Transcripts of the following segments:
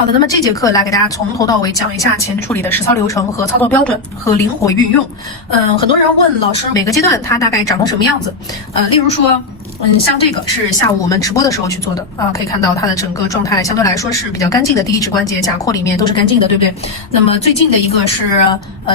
好的，那么这节课来给大家从头到尾讲一下前置处理的实操流程和操作标准和灵活运用。很多人问老师每个阶段它大概长成什么样子？例如说，像这个是下午我们直播的时候去做的啊，可以看到它的整个状态相对来说是比较干净的，第一指关节、甲廓里面都是干净的，对不对？那么最近的一个是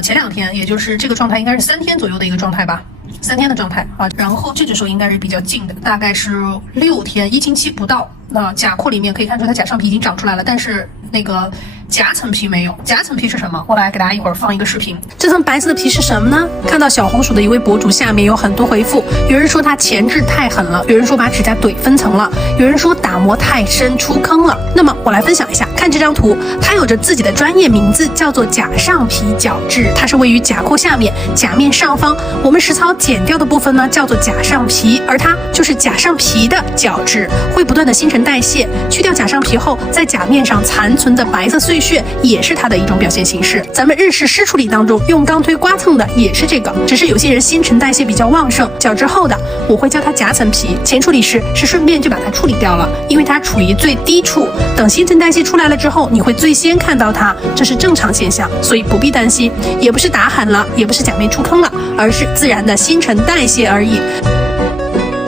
前2天，也就是这个状态应该是3天左右的一个状态吧。3天的状态啊，然后这只手应该是比较近的，大概是6天，1星期不到。那甲廓里面可以看出它甲上皮已经长出来了，但是那个夹层皮没有。夹层皮是什么？我来给大家一会儿放一个视频。这层白色的皮是什么呢？看到小红薯的一位博主下面有很多回复，有人说它前置太狠了，有人说把指甲怼分层了，有人说打磨太深出坑了。那么我来分享一下，看这张图，它有着自己的专业名字，叫做甲上皮角质，它是位于甲廓下面甲面上方，我们实操剪掉的部分呢叫做甲上皮，而它就是甲上皮的角质，会不断的新陈代谢。去掉甲上皮后，在甲面上残存的白色碎屑也是它的一种表现形式。咱们日式湿处理当中用钢推刮蹭的也是这个，只是有些人新陈代谢比较旺盛，角质厚的我会叫它夹层皮，前处理时是顺便就把它处理掉了，因为它处于最低处，等新陈代谢出来了之后，你会最先看到它，这是正常现象，所以不必担心，也不是打狠了，也不是甲面出坑了，而是自然的新陈代谢而已，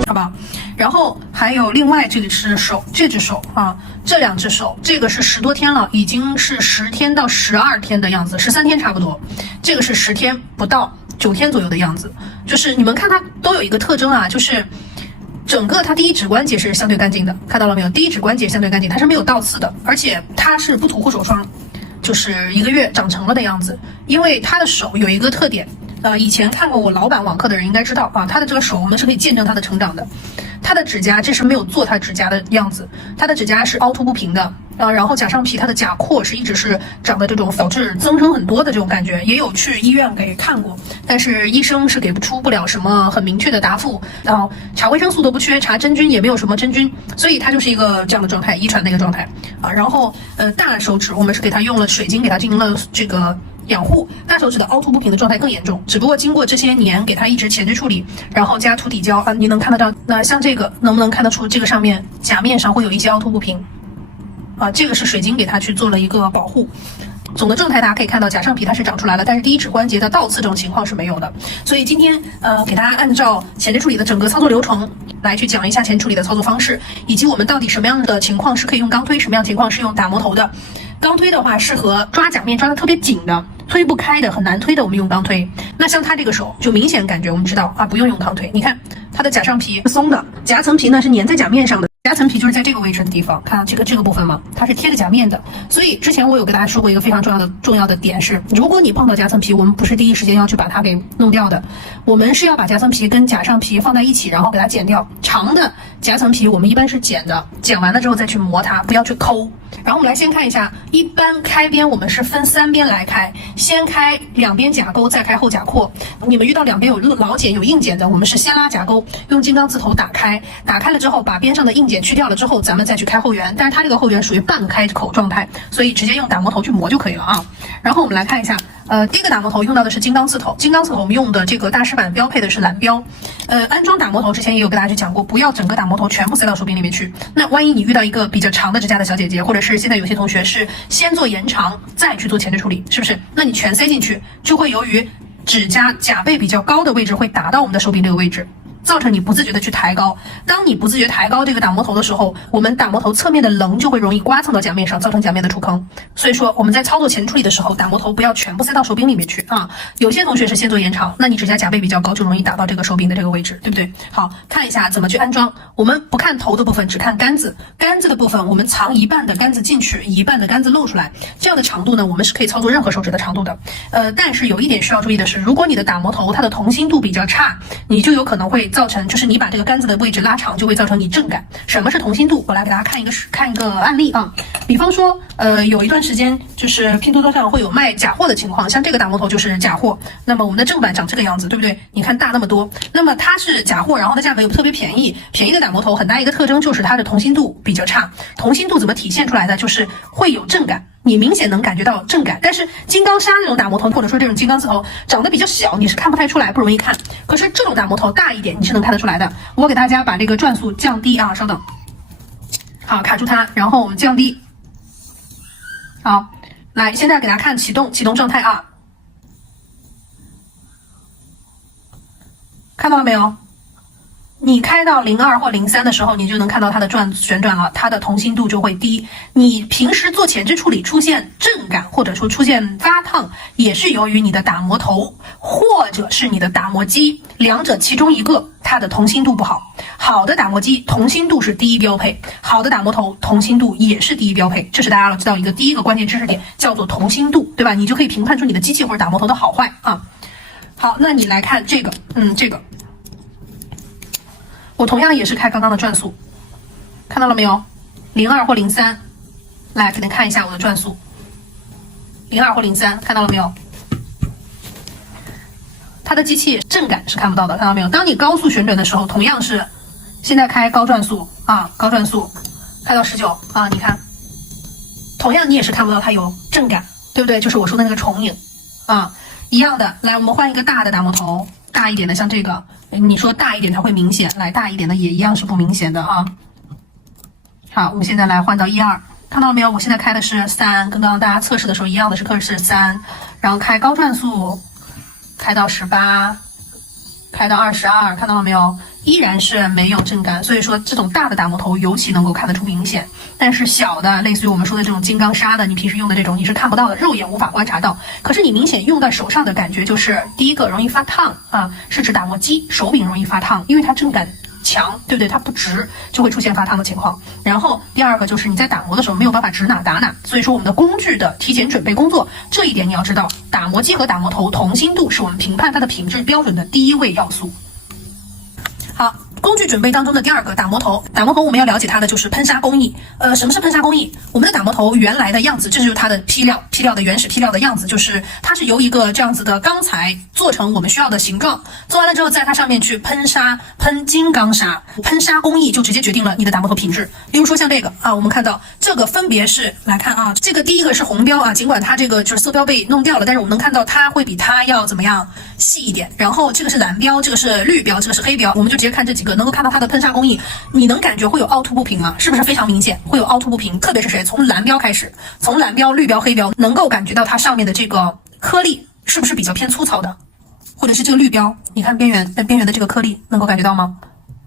好不好？然后还有另外这只手，这只手啊，这2只手，这个是10多天了，已经是10天到12天的样子，13天差不多，这个是10天不到9天左右的样子。就是你们看它都有一个特征啊，就是整个它第一指关节是相对干净的，看到了没有？第一指关节相对干净，它是没有倒刺的，而且它是不涂护手霜，就是1个月长成了的样子。因为它的手有一个特点，以前看过我老板网课的人应该知道啊，他的这个手我们是可以见证他的成长的。他的指甲，这是没有做他指甲的样子，他的指甲是凹凸不平的，然后甲上皮它的甲廓是一直是长的这种导致增生很多的这种感觉，也有去医院给看过，但是医生是给不了什么很明确的答复，然后查维生素都不缺，查真菌也没有什么真菌，所以它就是一个这样的状态，遗传的一个状态啊。然后大手指我们是给它用了水晶给它进行了这个养护，大手指的凹凸不平的状态更严重，只不过经过这些年给它一直前置处理，然后加涂底胶啊，你能看得到。那像这个能不能看得出这个上面甲面上会有一些凹凸不平啊？这个是水晶给它去做了一个保护。总的状态大家可以看到甲上皮它是长出来了，但是第一指关节的倒刺这种情况是没有的。所以今天给大家按照前置处理的整个操作流程来去讲一下前处理的操作方式，以及我们到底什么样的情况是可以用钢推，什么样的情况是用打磨头的。钢推的话适合抓甲面抓得特别紧的，推不开的很难推的我们用钢推。那像他这个手就明显感觉我们知道啊，不用钢推。你看它的甲上皮是松的，夹层皮呢是粘在甲面上的，夹层皮就是在这个位置的地方，看这个部分嘛，它是贴着甲面的。所以之前我有跟大家说过一个非常重要的点是，如果你碰到夹层皮，我们不是第一时间要去把它给弄掉的，我们是要把夹层皮跟甲上皮放在一起，然后给它剪掉。长的夹层皮我们一般是剪的，剪完了之后再去磨它，不要去抠。然后我们来先看一下，一般开边我们是分3边来开，先开2边甲沟，再开后甲廓。你们遇到2边有老茧有硬茧的，我们是先拉甲沟，用金刚刺头打开了之后，把边上的硬茧去掉了之后，咱们再去开后缘。但是它这个后缘属于半开口状态，所以直接用打磨头去磨就可以了啊。然后我们来看一下，第一个打磨头用到的是金刚刺头，金刚刺头我们用的这个大师版标配的是蓝标。安装打磨头之前也有跟大家去讲过，不要整个打磨头全部塞到手柄里面去。那万一你遇到一个比较长的指甲的小姐姐，或者是现在有些同学是先做延长再去做前置处理，是不是？那你全塞进去，就会由于指甲甲背比较高的位置会打到我们的手柄这个位置，造成你不自觉的去抬高。当你不自觉抬高这个打磨头的时候，我们打磨头侧面的棱就会容易刮蹭到甲面上，造成甲面的出坑。所以说我们在操作前处理的时候，打磨头不要全部塞到手柄里面去啊。有些同学是先做延长，那你指甲甲背比较高，就容易打到这个手柄的这个位置，对不对？好，看一下怎么去安装。我们不看头的部分，只看杆子。杆子的部分我们藏一半的杆子进去，一半的杆子露出来，这样的长度呢，我们是可以操作任何手指的长度的。但是有一点需要注意的是，如果你的打磨头它的同心度比较差，你就有可能会造成，就是你把这个杆子的位置拉长，就会造成你正感。什么是同心度？我来给大家看一个案例啊。比方说有一段时间就是拼多多上会有卖假货的情况，像这个打磨头就是假货，那么我们的正版长这个样子，对不对？你看大那么多，那么它是假货，然后它价格又特别便宜的打磨头很大一个特征就是它的同心度比较差。同心度怎么体现出来的？就是会有正感，你明显能感觉到正感。但是金刚砂这种打磨头或者说这种金刚刺头长得比较小，你是看不太出来，不容易看。可是这种打磨头大一点，你是能看得出来的。我给大家把这个转速降低啊，稍等。好，卡住它，然后我们降低。好，来，现在给大家看启动状态啊，看到了没有？你开到02或03的时候，你就能看到它的旋转了，它的同心度就会低。你平时做前置处理出现震感或者说出现发烫，也是由于你的打磨头或者是你的打磨机两者其中一个它的同心度不好。好的打磨机同心度是第一标配，好的打磨头同心度也是第一标配，这是大家要知道一个第一个关键知识点，叫做同心度，对吧？你就可以评判出你的机器或者打磨头的好坏啊。好，那你来看这个，这个。我同样也是开刚刚的转速，看到了没有？02或03，来给您看一下我的转速，02或03，看到了没有？它的机器震感是看不到的，看到没有？当你高速旋转的时候，同样是现在开高转速啊，高转速开到19啊，你看，同样你也是看不到它有震感，对不对？就是我说的那个重影啊，一样的。来，我们换一个大的打磨头。大一点的像这个，你说大一点它会明显，来大一点的也一样是不明显的啊。好，我们现在来换到12，看到了没有？我现在开的是3，跟刚刚大家测试的时候一样的是3，然后开高转速，开到18，开到22，看到了没有？依然是没有震感，所以说这种大的打磨头尤其能够看得出明显，但是小的类似于我们说的这种金刚砂的，你平时用的这种你是看不到的，肉眼无法观察到。可是你明显用在手上的感觉就是第一个容易发烫啊，是指打磨机手柄容易发烫，因为它震感强，对不对？它不直就会出现发烫的情况。然后第二个就是你在打磨的时候没有办法指哪打哪，所以说我们的工具的提前准备工作，这一点你要知道，打磨机和打磨头同心度是我们评判它的品质标准的第一位要素。好，工具准备当中的第二个打磨头，打磨头我们要了解它的就是喷砂工艺。什么是喷砂工艺？我们的打磨头原来的样子，这就是它的坯料的原始坯料的样子，就是它是由一个这样子的钢材做成我们需要的形状，做完了之后在它上面去喷砂，喷金刚砂，喷砂工艺就直接决定了你的打磨头品质。例如说像这个啊，我们看到这个分别是来看啊，这个第一个是红标啊，尽管它这个就是色标被弄掉了，但是我们能看到它会比它要怎么样细一点。然后这个是蓝标，这个是绿标，这个是黑标，我们就直接看这几个，能够看到它的喷砂工艺，你能感觉会有凹凸不平吗？是不是非常明显？会有凹凸不平，特别是谁？从蓝标开始，从蓝标、绿标、黑标，能够感觉到它上面的这个颗粒是不是比较偏粗糙的？或者是这个绿标，你看边缘的这个颗粒，能够感觉到吗？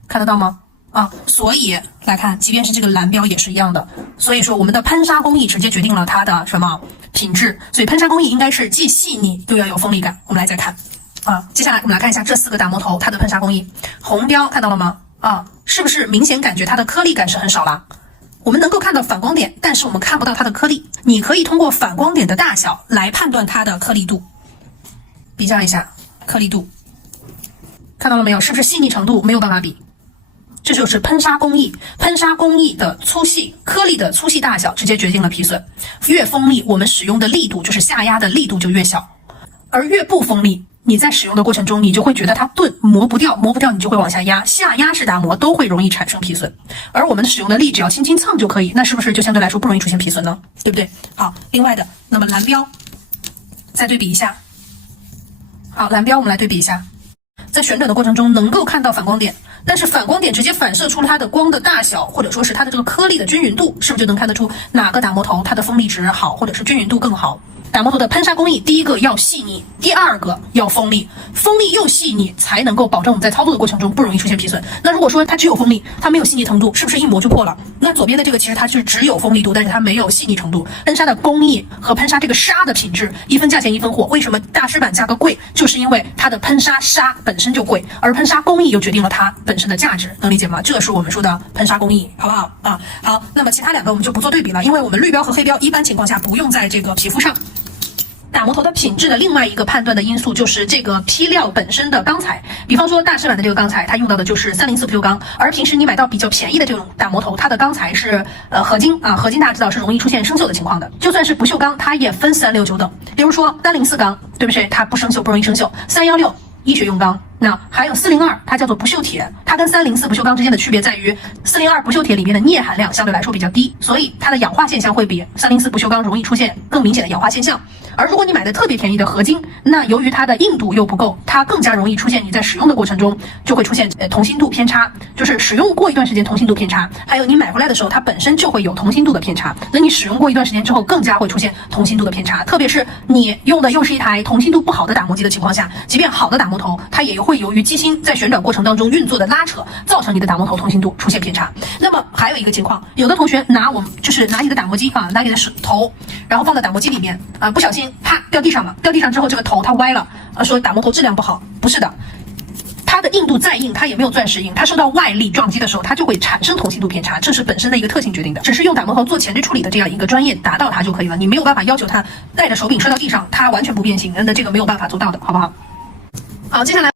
看得到吗？啊，所以来看，即便是这个蓝标也是一样的。所以说，我们的喷砂工艺直接决定了它的什么品质。所以喷砂工艺应该是既细腻又要有锋利感。我们来再看。接下来我们来看一下这4个打磨头它的喷砂工艺。红标看到了吗？是不是明显感觉它的颗粒感是很少啦？我们能够看到反光点，但是我们看不到它的颗粒。你可以通过反光点的大小来判断它的颗粒度，比较一下颗粒度，看到了没有？是不是细腻程度没有办法比？这就是喷砂工艺，喷砂工艺的粗细，颗粒的粗细大小直接决定了皮损。越锋利，我们使用的力度就是下压的力度就越小，而越不锋利，你在使用的过程中，你就会觉得它钝，磨不掉，你就会往下压，下压式打磨都会容易产生皮损。而我们使用的力只要轻轻蹭就可以，那是不是就相对来说不容易出现皮损呢？对不对？好，另外的，那么蓝标再对比一下。好，蓝标我们来对比一下，在旋转的过程中能够看到反光点，但是反光点直接反射出它的光的大小，或者说是它的这个颗粒的均匀度，是不是就能看得出哪个打磨头它的锋利值好，或者是均匀度更好？打磨头的喷砂工艺，第一个要细腻，第二个要锋利，锋利又细腻才能够保证我们在操作的过程中不容易出现皮损。那如果说它只有锋利，它没有细腻程度，是不是一磨就破了？那左边的这个其实它是只有锋利度，但是它没有细腻程度。喷砂的工艺和喷砂这个砂的品质，一分价钱一分货。为什么大师版价格贵？就是因为它的喷砂砂本身就贵，而喷砂工艺又决定了它本身的价值，能理解吗？这是我们说的喷砂工艺，好不好啊？好，那么其他两个我们就不做对比了，因为我们绿标和黑标一般情况下不用在这个皮肤上。打磨头的品质的另外一个判断的因素就是这个坯料本身的钢材，比方说大师版的这个钢材，它用到的就是304不锈钢，而平时你买到比较便宜的这种打磨头，它的钢材是合金啊，合金大家知道是容易出现生锈的情况的。就算是不锈钢，它也分369等，比如说304钢，对不对？它不生锈，不容易生锈。316医学用钢那还有402，它叫做不锈铁，它跟304不锈钢之间的区别在于，402不锈铁里面的镍含量相对来说比较低，所以它的氧化现象会比304不锈钢容易出现更明显的氧化现象。而如果你买的特别便宜的合金，那由于它的硬度又不够，它更加容易出现你在使用的过程中就会出现同心度偏差，就是使用过一段时间同心度偏差，还有你买回来的时候它本身就会有同心度的偏差，那你使用过一段时间之后更加会出现同心度的偏差，特别是你用的又是一台同心度不好的打磨机的情况下，即便好的打磨头，它也会由于机芯在旋转过程当中运作的拉扯，造成你的打磨头同心度出现偏差。那么还有一个情况，有的同学拿你的打磨机拿你的头，然后放在打磨机里面不小心啪掉地上了，掉地上之后这个头它歪了，说打磨头质量不好，不是的。它的硬度再硬，它也没有钻石硬，它受到外力撞击的时候，它就会产生同心度偏差，这是本身的一个特性决定的。只是用打磨头做前缀处理的这样一个专业达到它就可以了，你没有办法要求它带着手柄摔到地上，它完全不变形，那这个没有办法做到的，好不好？好，接下来。